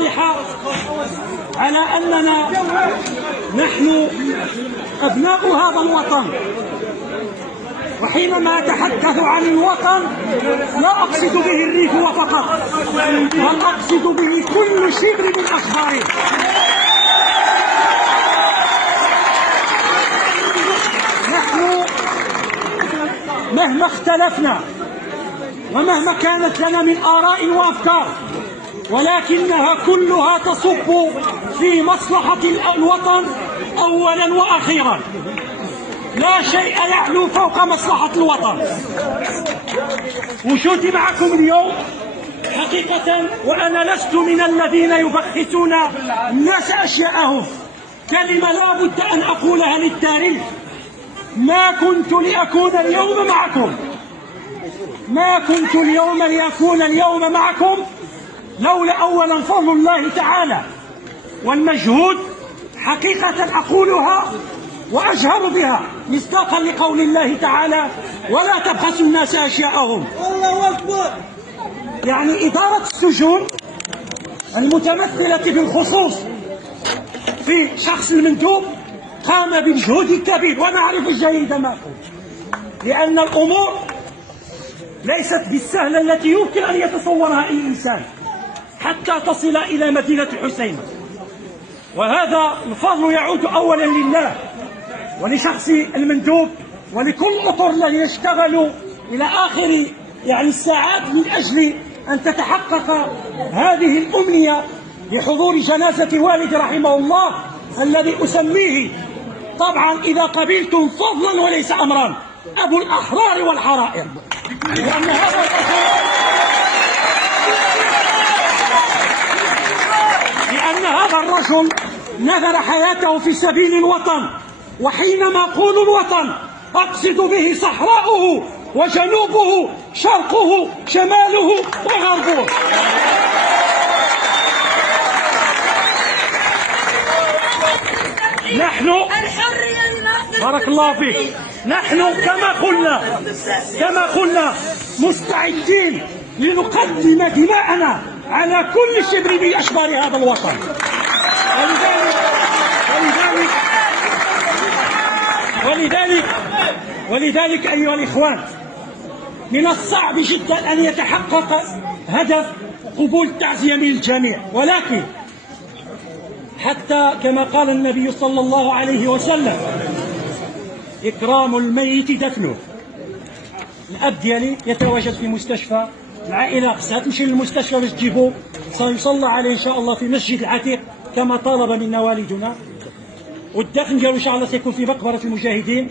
واضحة على أننا نحن أبناء هذا الوطن، وحينما أتحدث عن الوطن لا أقصد به الريف فقط، بل أقصد به كل شبر من أشجاره. نحن مهما اختلفنا ومهما كانت لنا من آراء وأفكار، ولكنها كلها تصب في مصلحة الوطن أولا وأخيرا. لا شيء يعلو فوق مصلحة الوطن. وجودي معكم اليوم حقيقة وأنا لست من الذين يبخسون الناس أشياءهم، كلمة لا بد أن أقولها للتاريخ: ما كنت لأكون اليوم معكم، ما كنت لأكون اليوم معكم لولا أولا فضل الله تعالى والمجهود. حقيقة أقولها وأجهر بها مصداقا لقول الله تعالى: ولا تبخسوا الناس أشياءهم. الله أكبر. يعني إدارة السجون المتمثلة بالخصوص في شخص المندوب قام بمجهود كبير، ونعرف جيدا ما أقول، لأن الأمور ليست بالسهلة التي يمكن أن يتصورها أي إنسان حتى تصل إلى مدينة الحسيمة. وهذا الفضل يعود أولا لله ولشخص المندوب ولكل الأطر الذين اشتغلوا إلى آخر الساعات من أجل أن تتحقق هذه الأمنية بحضور جنازة والدي رحمه الله، الذي أسميه طبعا إذا قبلتم فضلا وليس أمرا أبو الأحرار والحرائر، لأن هذا الرجل نذر حياته في سبيل الوطن. وحينما أقول الوطن أقصد به صحراؤه وجنوبه، شرقه، شماله وغربه. نحن بارك الله فيك، نحن كما قلنا مستعدين لنقدم دماءنا على كل شبر من أشجار هذا الوطن. ولذلك أيها الإخوان، من الصعب جدا أن يتحقق هدف قبول التعزية من الجميع، ولكن حتى كما قال النبي صلى الله عليه وسلم: إكرام الميت دفنه. الأب ديالي يتواجد في مستشفى، العائلة خصها تمشي للمستشفى باش تجيبوه، سيصلى عليه إن شاء الله في مسجد العتيق كما طلب منا والدنا، والدفن ديالو إن شاء الله سيكون في مقبرة المجاهدين،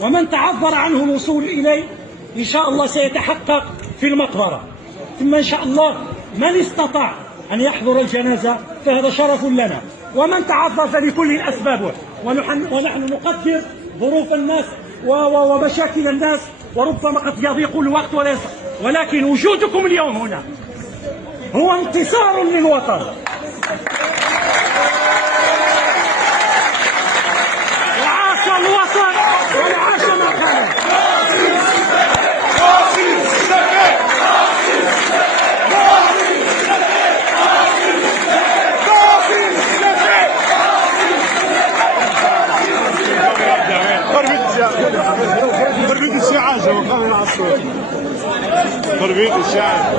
ومن تعذر عنه الوصول إليه إن شاء الله سيتحقق في المقبرة. ثم إن شاء الله من استطاع أن يحضر الجنازة فهذا شرف لنا، ومن تعذر فلكل أسبابه، ونحن نقدر ظروف الناس ومشاكل الناس، وربما قد يضيق الوقت ولكن وجودكم اليوم هنا هو انتصار للوطن. وعاش الوطن وعاش ما كان. تربية الشعب